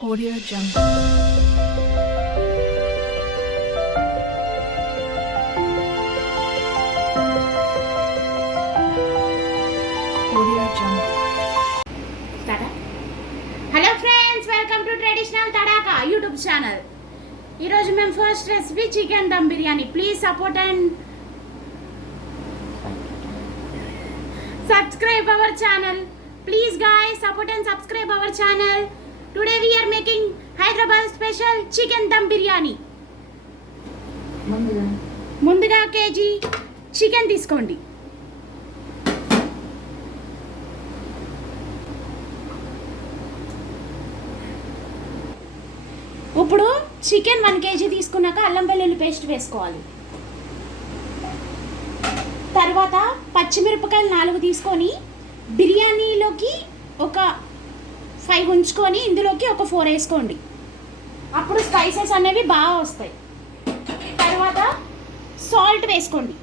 Audio Jungle. Audio Jungle. Hello friends, welcome to traditional Tadka YouTube channel. ఈరోజు మేము first recipe chicken dum biryani. Please support and subscribe our channel. Please guys, support and subscribe our channel. Today we are making Hyderabad special chicken dum biryani. ముందుగా KG chicken తీసుకోండి. ఇప్పుడు chicken 1 kg తీసుకున్నాక అల్లం వెల్లుల్లి paste వేసుకోవాలి. తర్వాత పచ్చిమిరపకాయలు 4 తీసుకొని బిర్యానీలోకి ఒక 5 ఉంచుకొని ఇందులోకి ఒక 4 వేసుకోండి. అప్పుడు స్పైసెస్ అనేవి బాగా వస్తాయి. తర్వాత సాల్ట్ వేసుకోండి.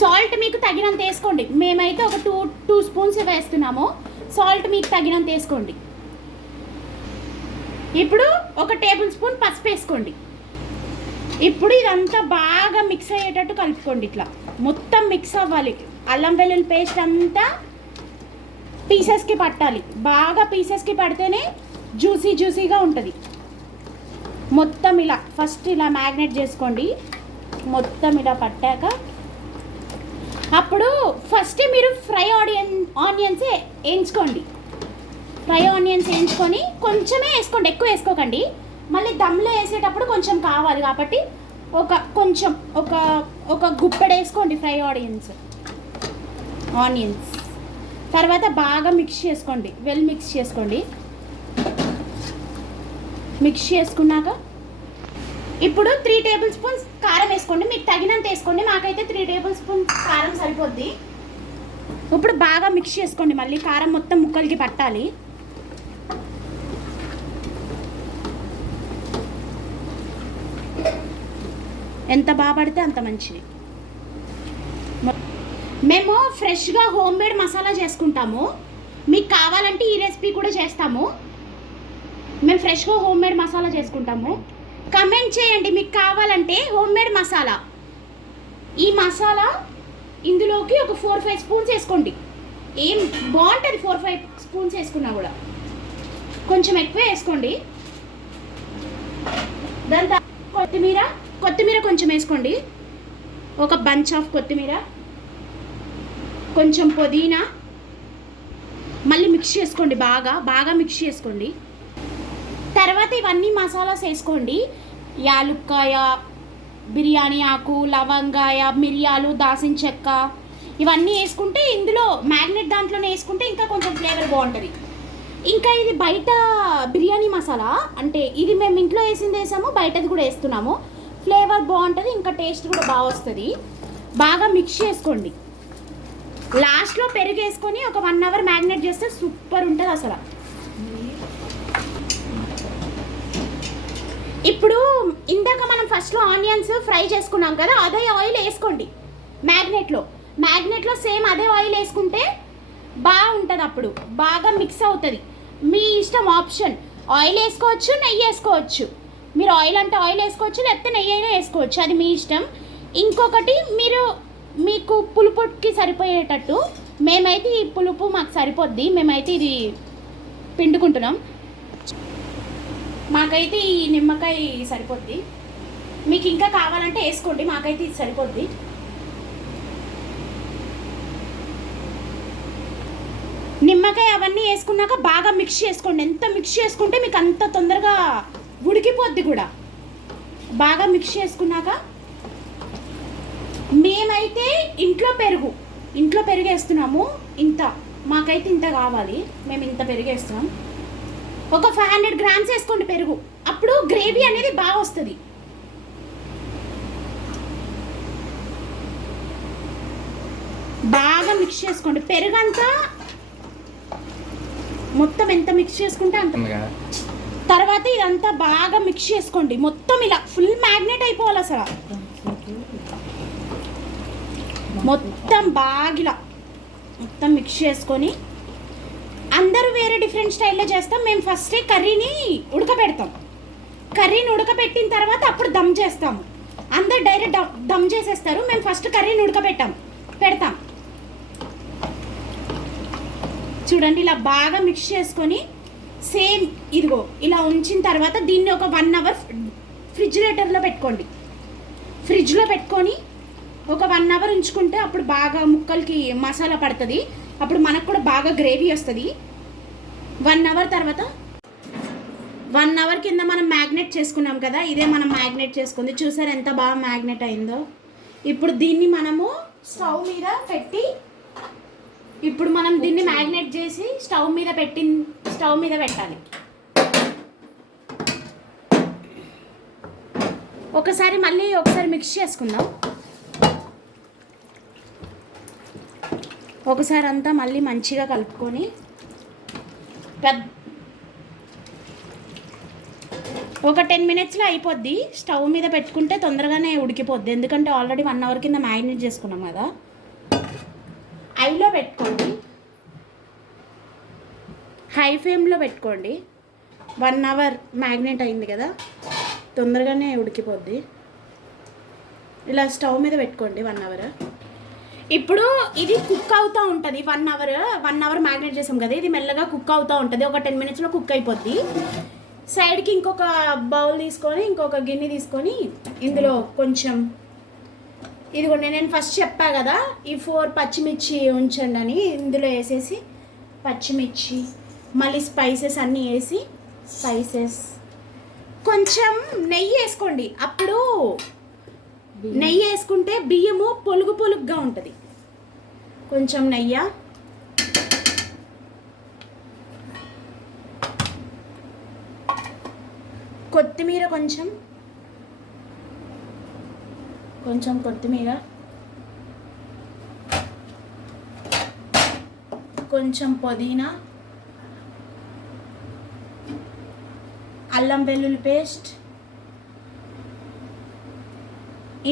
సాల్ట్ మీకు తగినంత వేసుకోండి. మేమైతే ఒక 2 స్పూన్స్ వేస్తున్నాము. సాల్ట్ మీకు తగినంత వేసుకోండి. ఇప్పుడు ఒక టేబుల్ స్పూన్ పసుపు వేసుకోండి. ఇప్పుడు ఇదంతా బాగా మిక్స్ అయ్యేటట్టు కలుపుకోండి. ఇట్లా మొత్తం మిక్స్ అవ్వాలి. అల్లం వెల్లుల్లి పేస్ట్ అంతా పీసెస్కి పట్టాలి. బాగా పీసెస్కి పడితేనే జ్యూసీగా ఉంటుంది. మొత్తం ఇలా ఫస్ట్ ఇలా మ్యాగ్నేట్ చేసుకోండి. మొత్తం ఇలా పట్టాక అప్పుడు ఫస్ట్ మీరు ఫ్రై ఆనియన్స్ వేయించుకోండి. ఫ్రై ఆనియన్స్ వేయించుకొని కొంచెమే వేసుకోండి, ఎక్కువ వేసుకోకండి. మళ్ళీ దమ్లో వేసేటప్పుడు కొంచెం కావాలి కాబట్టి ఒక గుప్పెడు వేసుకోండి ఫ్రై ఆనియన్స్. తర్వాత బాగా మిక్స్ చేసుకోండి. మిక్స్ చేసుకోండి. మిక్స్ చేసుకున్నాక ఇప్పుడు 3 టేబుల్ స్పూన్స్ కారం వేసుకోండి. మీకు తగినంత వేసుకోండి. మాకైతే 3 టేబుల్ స్పూన్స్ కారం సరిపోద్ది. ఇప్పుడు బాగా మిక్స్ చేసుకోండి. మళ్ళీ కారం మొత్తం ముక్కలకి పట్టాలి. ఎంత బాగా పడితే అంత మంచిది. మేము ఫ్రెష్గా హోమ్ మేడ్ మసాలా చేసుకుంటాము. మీకు కావాలంటే ఈ రెసిపీ కూడా చేస్తాము. మేము ఫ్రెష్గా హోమ్ మేడ్ మసాలా చేసుకుంటాము. కమెంట్ చేయండి మీకు కావాలంటే హోమ్ మేడ్ మసాలా. ఈ మసాలా ఇందులోకి ఒక 4-5 స్పూన్స్ వేసుకోండి. ఏం బాగుంటుంది 4-5 స్పూన్స్ వేసుకున్నా కూడా. కొంచెం ఎక్కువ వేసుకోండి. దాని తర్వాత కొత్తిమీర కొంచెం వేసుకోండి. ఒక బంచ్ ఆఫ్ కొత్తిమీర, కొంచెం పుదీనా. మళ్ళీ మిక్స్ చేసుకోండి. బాగా మిక్స్ చేసుకోండి. తర్వాత ఇవన్నీ మసాలాస్ వేసుకోండి. యాలుక్కాయ, బిర్యానీ ఆకు, లవంగాయ, మిరియాలు, దాల్చిన చెక్క ఇవన్నీ వేసుకుంటే ఇందులో మ్యాగ్నెట్ దాంట్లోనే వేసుకుంటే ఇంకా కొంచెం ఫ్లేవర్ బాగుంటుంది. ఇంకా ఇది బయట బిర్యానీ మసాలా అంటే ఇది మేము ఇంట్లో వేసాము, బయటది కూడా వేస్తున్నాము. ఫ్లేవర్ బాగుంటుంది, ఇంకా టేస్ట్ కూడా బాగా వస్తుంది. బాగా మిక్స్ చేసుకోండి. లాస్ట్లో పెరుగు వేసుకొని ఒక 1 అవర్ మ్యాగ్నేట్ చేస్తే సూపర్ ఉంటుంది అసలు. ఇప్పుడు ఇందాక మనం ఫస్ట్లో ఆనియన్స్ ఫ్రై చేసుకున్నాం కదా, అదే ఆయిల్ వేసుకోండి. మ్యాగ్నేట్లో సేమ్ అదే ఆయిల్ వేసుకుంటే బాగుంటుంది. అప్పుడు బాగా మిక్స్ అవుతుంది. మీ ఇష్టం, ఆప్షన్. ఆయిల్ వేసుకోవచ్చు, నెయ్యి వేసుకోవచ్చు. మీరు ఆయిల్ అంటే ఆయిల్ వేసుకోవచ్చు, లేకపోతే నెయ్యి అయినా వేసుకోవచ్చు, అది మీ ఇష్టం. ఇంకొకటి మీకు పులుపుకి సరిపోయేటట్టు, మేమైతే ఈ పులుపు మాకు సరిపోద్ది. మేమైతే ఇది పిండుకుంటున్నాం. మాకైతే ఈ నిమ్మకాయ సరిపోద్ది. మీకు ఇంకా కావాలంటే వేసుకోండి. మాకైతే ఇది సరిపోద్ది. నిమ్మకాయ అవన్నీ వేసుకున్నాక బాగా మిక్స్ చేసుకోండి. ఎంత మిక్స్ చేసుకుంటే మీకు అంత తొందరగా ఉడికిపోద్ది కూడా. బాగా మిక్స్ చేసుకున్నాక మేమైతే ఇంట్లో పెరుగు వేస్తున్నాము. మాకైతే ఇంత కావాలి. మేము ఇంత పెరుగు వేస్తున్నాం. ఒక 500 గ్రామ్స్ వేసుకోండి పెరుగు. అప్పుడు గ్రేవీ అనేది బాగా వస్తుంది. బాగా మిక్స్ చేసుకోండి. పెరుగు అంతా మొత్తం ఎంత మిక్స్ చేసుకుంటే అంత. తర్వాత ఇదంతా బాగా మిక్స్ చేసుకోండి. మొత్తం ఇలా ఫుల్ మ్యాగ్నేట్ అయిపోవాలి అసలు. మొత్తం బాగా మొత్తం మిక్స్ చేసుకొని, అందరూ వేరే డిఫరెంట్ స్టైల్లో చేస్తాం. మేము ఫస్టే కర్రీని ఉడకబెడతాం. కర్రీని ఉడకబెట్టిన తర్వాత అప్పుడు దమ్ చేస్తాము. అందరు డైరెక్ట్ దమ్ చేసేస్తారు. మేము ఫస్ట్ కర్రీని పెడతాం. చూడండి, ఇలా బాగా మిక్స్ చేసుకొని సేమ్ ఇదిగో ఇలా ఉంచిన తర్వాత దీన్ని ఒక 1 అవర్ ఫ్రిడ్జిరేటర్లో పెట్టుకోండి. ఫ్రిడ్జ్లో పెట్టుకొని ఒక 1 అవర్ ఉంచుకుంటే అప్పుడు బాగా ముక్కలకి మసాలా పడుతుంది. అప్పుడు మనకు కూడా బాగా గ్రేవీ వస్తుంది. 1 అవర్ తర్వాత 1 అవర్ కింద మనం మ్యాగ్నేట్ చేసుకున్నాం కదా, ఇదే మనం మ్యాగ్నేట్ చేసుకుంది. చూసారు ఎంత బాగా మ్యాగ్నేట్ అయిందో. ఇప్పుడు దీన్ని మనము స్టవ్ మీద పెట్టి, ఇప్పుడు మనం దీన్ని మ్యాగ్నేట్ చేసి స్టవ్ మీద పెట్టాలి. ఒకసారి మిక్స్ చేసుకుందాం. ఒకసారి అంతా మళ్ళీ మంచిగా కలుపుకొని ఒక 10 మినిట్స్లో అయిపోద్ది. స్టవ్ మీద పెట్టుకుంటే తొందరగానే ఉడికిపోద్ది, ఎందుకంటే ఆల్రెడీ 1 అవర్ కింద మ్యాగ్నేట్ చేసుకున్నాం కదా. హైలో పెట్టుకోండి, హై ఫ్లేమ్లో పెట్టుకోండి. 1 అవర్ మ్యాగ్నేట్ అయింది కదా, తొందరగానే ఉడికిపోద్ది. ఇలా స్టవ్ మీద పెట్టుకోండి 1 అవర్. ఇప్పుడు ఇది కుక్ అవుతూ ఉంటుంది. 1 అవర్ మ్యాగ్నేట్ చేసాం కదా, ఇది మెల్లగా కుక్ అవుతూ ఉంటుంది. ఒక 10 మినిట్స్లో కుక్ అయిపోద్ది. సైడ్కి ఇంకొక బౌల్ తీసుకొని, ఇంకొక గిన్నె తీసుకొని, ఇందులో కొంచెం ఇదిగోండి, నేను ఫస్ట్ చెప్పా కదా ఈ 4 పచ్చిమిర్చి ఉంచండి అని. ఇందులో వేసేసి పచ్చిమిర్చి, మళ్ళీ స్పైసెస్ అన్నీ వేసి, కొంచెం నెయ్యి వేసుకోండి. అప్పుడు నెయ్యి వేసుకుంటే బియ్యము పొలుగుగా ఉంటుంది. కొంచెం నెయ్యి, కొత్తిమీర, కొంచెం కొత్తిమీర, కొంచెం పుదీనా, అల్లం వెల్లుల్లి పేస్ట్,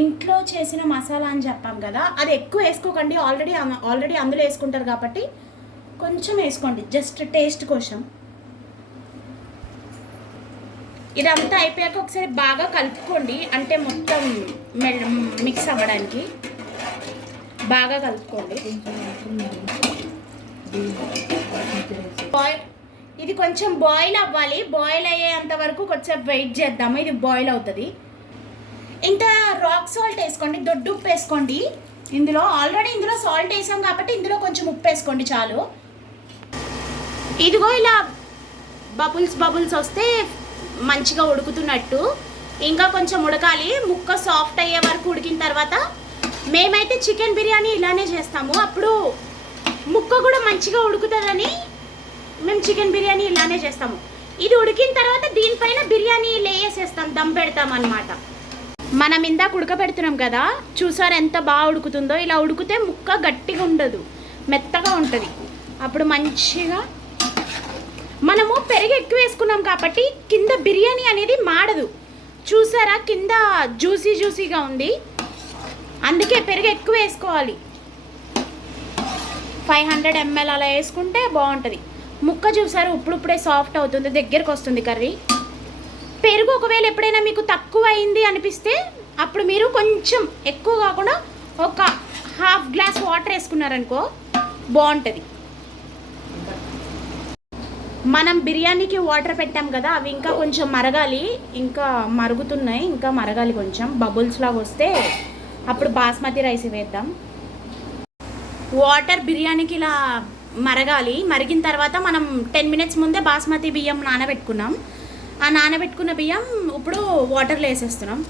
ఇంట్లో చేసిన మసాలా అని చెప్పాం కదా, అది ఎక్కువ వేసుకోకండి. ఆల్రెడీ అందులో వేసుకుంటారు కాబట్టి కొంచెం వేసుకోండి, జస్ట్ టేస్ట్ కోసం. ఇదంతా అయిపోయాక ఒకసారి బాగా కలుపుకోండి, అంటే మొత్తం మిక్స్ అవ్వడానికి బాగా కలుపుకోండి. ఇది కొంచెం బాయిల్ అవ్వాలి. బాయిల్ అయ్యేంత వరకు కొంచెం వెయిట్ చేద్దాము. ఇది బాయిల్ అవుతుంది. ఇంత రాక్ సాల్ట్ వేసుకోండి, దొడ్డు ఉప్పు వేసుకోండి. ఆల్రెడీ ఇందులో సాల్ట్ వేసాం కాబట్టి ఇందులో కొంచెం ఉప్పు వేసుకోండి చాలు. ఇదిగో ఇలా బబుల్స్ వస్తే మంచిగా ఉడుకుతున్నట్టు. ఇంకా కొంచెం ఉడకాలి, ముక్క సాఫ్ట్ అయ్యే వరకు ఉడికిన తర్వాత. మేమైతే చికెన్ బిర్యానీ ఇలానే చేస్తాము, అప్పుడు ముక్క కూడా మంచిగా ఉడుకుతుందని మేము చికెన్ బిర్యానీ ఇలానే చేస్తాము. ఇది ఉడికిన తర్వాత దీనిపైన బిర్యానీ లేసేస్తాం, దమ్ పెడతాం అన్నమాట. మనం ఇందాక ఉడకబెడుతున్నాం కదా, చూసారు ఎంత బాగా ఉడుకుతుందో. ఇలా ఉడికితే ముక్క గట్టిగా ఉండదు, మెత్తగా ఉంటుంది. అప్పుడు మంచిగా మనము పెరుగు ఎక్కువ వేసుకున్నాం కాబట్టి కింద బిర్యానీ అనేది మాడదు. చూసారా, కింద జ్యూసీగా ఉంది, అందుకే పెరుగు ఎక్కువ వేసుకోవాలి. 500 ml అలా వేసుకుంటే బాగుంటుంది. ముక్క చూసారు ఇప్పుడే సాఫ్ట్ అవుతుంది, దగ్గరకు వస్తుంది కర్రీ. పెరుగు ఒకవేళ ఎప్పుడైనా మీకు తక్కువ అయింది అనిపిస్తే అప్పుడు మీరు కొంచెం ఎక్కువ కాకుండా ఒక 1/2 గ్లాస్ వాటర్ వేసుకున్నారనుకో బాగుంటుంది. మనం బిర్యానీకి వాటర్ పెట్టాం కదా, అవి ఇంకా కొంచెం మరగాలి. ఇంకా మరుగుతున్నాయి, ఇంకా మరగాలి. కొంచెం బబుల్స్ లాగా వస్తే అప్పుడు బాస్మతి రైస్ వేద్దాం. వాటర్ బిర్యానీకి ఇలా మరగాలి. మరిగిన తర్వాత మనం 10 మినిట్స్ ముందే బాస్మతి బియ్యం నానబెట్టుకున్నాం. ఆ నానబెట్టుకున్న బియ్యం ఇప్పుడు వాటర్లో వేసేస్తున్నాం.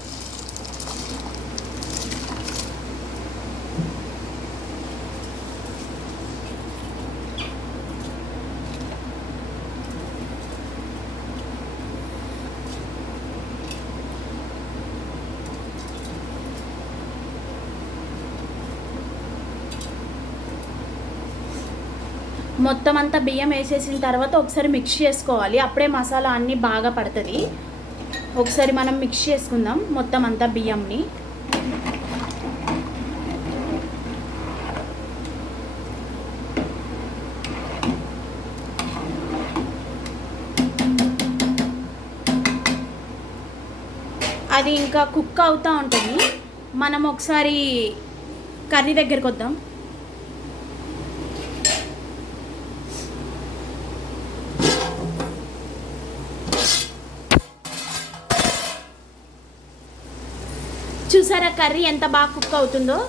మొత్తం అంతా బియ్యం వేసేసిన తర్వాత ఒకసారి మిక్స్ చేసుకోవాలి, అప్పుడే మసాలా అన్నీ బాగా పడుతుంది. ఒకసారి మనం మిక్స్ చేసుకుందాం మొత్తం అంతా బియ్యంని. అది ఇంకా కుక్ అవుతూ ఉంటుంది. మనం ఒకసారి కర్రీ దగ్గరికి వద్దాం. చూసారా కర్రీ ఎంత బాగా కుక్ అవుతుందో.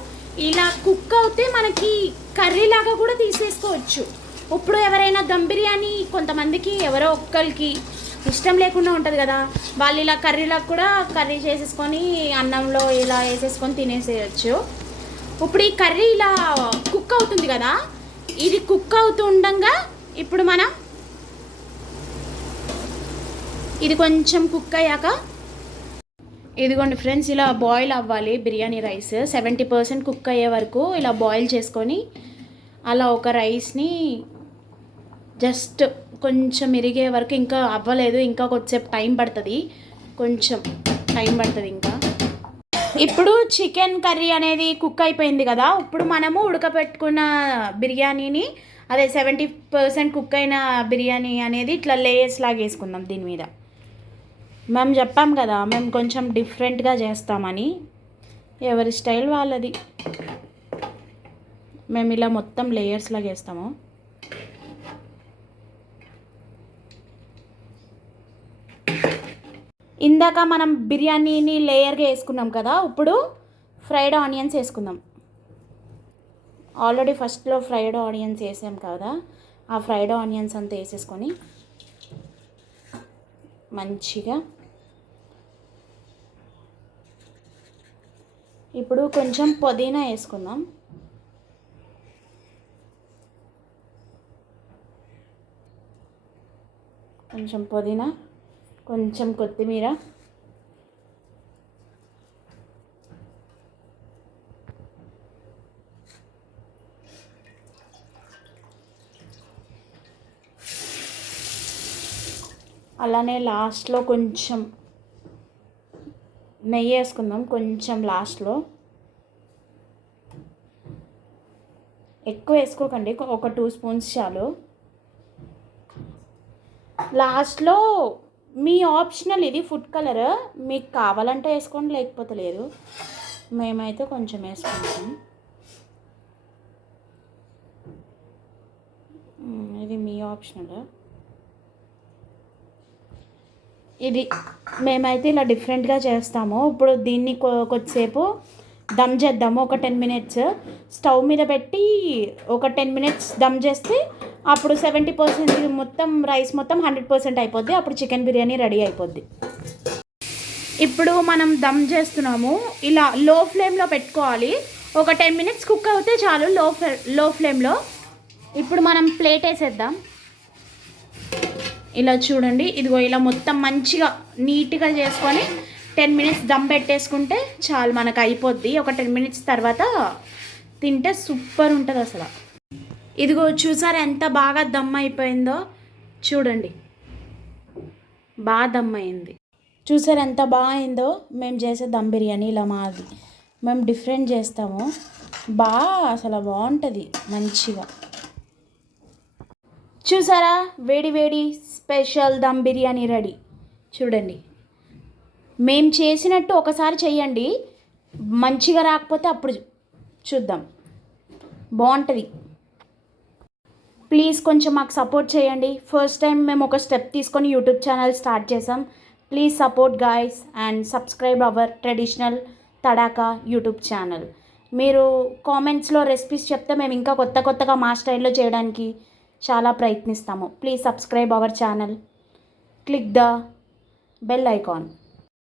ఇలా కుక్ అవుతే మనకి కర్రీ లాగా కూడా తీసేసుకోవచ్చు. ఇప్పుడు ఎవరైనా దమ్ బిర్యానీ కొంతమందికి ఎవరో ఒక్కరికి ఇష్టం లేకుండా ఉంటుంది కదా, వాళ్ళు ఇలా కర్రీలాగా కూడా కర్రీ చేసేసుకొని అన్నంలో ఇలా వేసేసుకొని తినేసేయచ్చు. ఇప్పుడు ఈ కర్రీ ఇలా కుక్ అవుతుంది కదా, ఇది కుక్ అవుతూ ఉండగా ఇప్పుడు మనం ఇది కొంచెం కుక్ అయ్యాక ఇదిగోండి ఫ్రెండ్స్, ఇలా బాయిల్ అవ్వాలి బిర్యానీ రైస్. 70% కుక్ అయ్యే వరకు ఇలా బాయిల్ చేసుకొని అలా ఒక రైస్ని జస్ట్ కొంచెం ఇరిగే వరకు, ఇంకా అవ్వలేదు, ఇంకా కొద్దిసేపు టైం పడుతుంది, కొంచెం టైం పడుతుంది ఇంకా. ఇప్పుడు చికెన్ కర్రీ అనేది కుక్ అయిపోయింది కదా, ఇప్పుడు మనము ఉడకపెట్టుకున్న బిర్యానీని, అదే 70% కుక్ అయిన బిర్యానీ అనేది ఇట్లా లేయర్స్ లాగా వేసుకుందాం దీని మీద. మేము చెప్పాం కదా మేము కొంచెం డిఫరెంట్గా చేస్తామని, ఎవరి స్టైల్ వాళ్ళది. మేము ఇలా మొత్తం లేయర్స్ లాగా వేస్తాము. ఇందాక మనం బిర్యానీని లేయర్గా వేసుకున్నాం కదా, ఇప్పుడు ఫ్రైడ్ ఆనియన్స్ వేసుకుందాం. ఆల్రెడీ ఫస్ట్లో ఫ్రైడ్ ఆనియన్స్ వేసాం కదా, ఆ ఫ్రైడ్ ఆనియన్స్ అంతా వేసేసుకొని మంచిగా. ఇప్పుడు కొంచెం పుదీనా వేసుకుందాం. కొంచెం పుదీనా, కొంచెం కొత్తిమీర, అలానే లాస్ట్లో కొంచెం నెయ్యి వేసుకుందాం, కొంచెం లాస్ట్లో. ఎక్కువ వేసుకోకండి, ఒక 2 స్పూన్స్ చాలు. లాస్ట్లో మీ ఆప్షనల్, ఇది ఫుడ్ కలర్, మీకు కావాలంటే వేసుకోండి, లేకపోతే లేదు. మేమైతే కొంచెం వేసుకుంటాం. ఇది మీ ఆప్షనల్. ఇది మేమైతే ఇలా డిఫరెంట్గా చేస్తాము. ఇప్పుడు దీన్ని కొద్దిసేపు దమ్ చేద్దాము, ఒక 10 మినిట్స్ స్టవ్ మీద పెట్టి ఒక 10 మినిట్స్ దమ్ చేస్తే అప్పుడు 70% మొత్తం రైస్ మొత్తం 100% అయిపోద్ది. అప్పుడు చికెన్ బిర్యానీ రెడీ అయిపోద్ది. ఇప్పుడు మనం దమ్ చేస్తున్నాము, ఇలా లో ఫ్లేమ్లో పెట్టుకోవాలి. ఒక 10 మినిట్స్ కుక్ అవుతే చాలు, లో ఫ్లేమ్లో. ఇప్పుడు మనం ప్లేట్ వేసేద్దాం. ఇలా చూడండి, ఇదిగో ఇలా మొత్తం మంచిగా నీట్గా చేసుకొని 10 మినిట్స్ దమ్ పెట్టేసుకుంటే చాలు, మనకు అయిపోద్ది. ఒక 10 మినిట్స్ తర్వాత తింటే సూపర్ ఉంటుంది అసలు. ఇదిగో చూసారా ఎంత బాగా దమ్ అయిపోయిందో, చూడండి బాగా దమ్ అయింది. చూసారా ఎంత బాగా అయిందో. మేము చేసే దమ్ బిర్యానీ ఇలా మాది, మేము డిఫరెంట్ చేస్తాము, బాగా అసలు బాగుంటుంది మంచిగా. చూసారా వేడి వేడి స్పెషల్ దమ్ బిర్యానీ రెడీ. చూడండి, మేము చేసినట్టు ఒకసారి చెయ్యండి, మంచిగా రాకపోతే అప్పుడు చూద్దాం, బాగుంటుంది. ప్లీజ్ కొంచెం మాకు సపోర్ట్ చేయండి. ఫస్ట్ టైం మేము ఒక స్టెప్ తీసుకొని యూట్యూబ్ ఛానల్ స్టార్ట్ చేసాం. Please support guys and subscribe our traditional Tadka YouTube channel. మీరు కామెంట్స్లో రెసిపీస్ చెప్తే మేము ఇంకా కొత్తగా మా స్టైల్లో చేయడానికి చాలా ప్రయత్నిస్తాము. Please subscribe our channel, click the bell icon.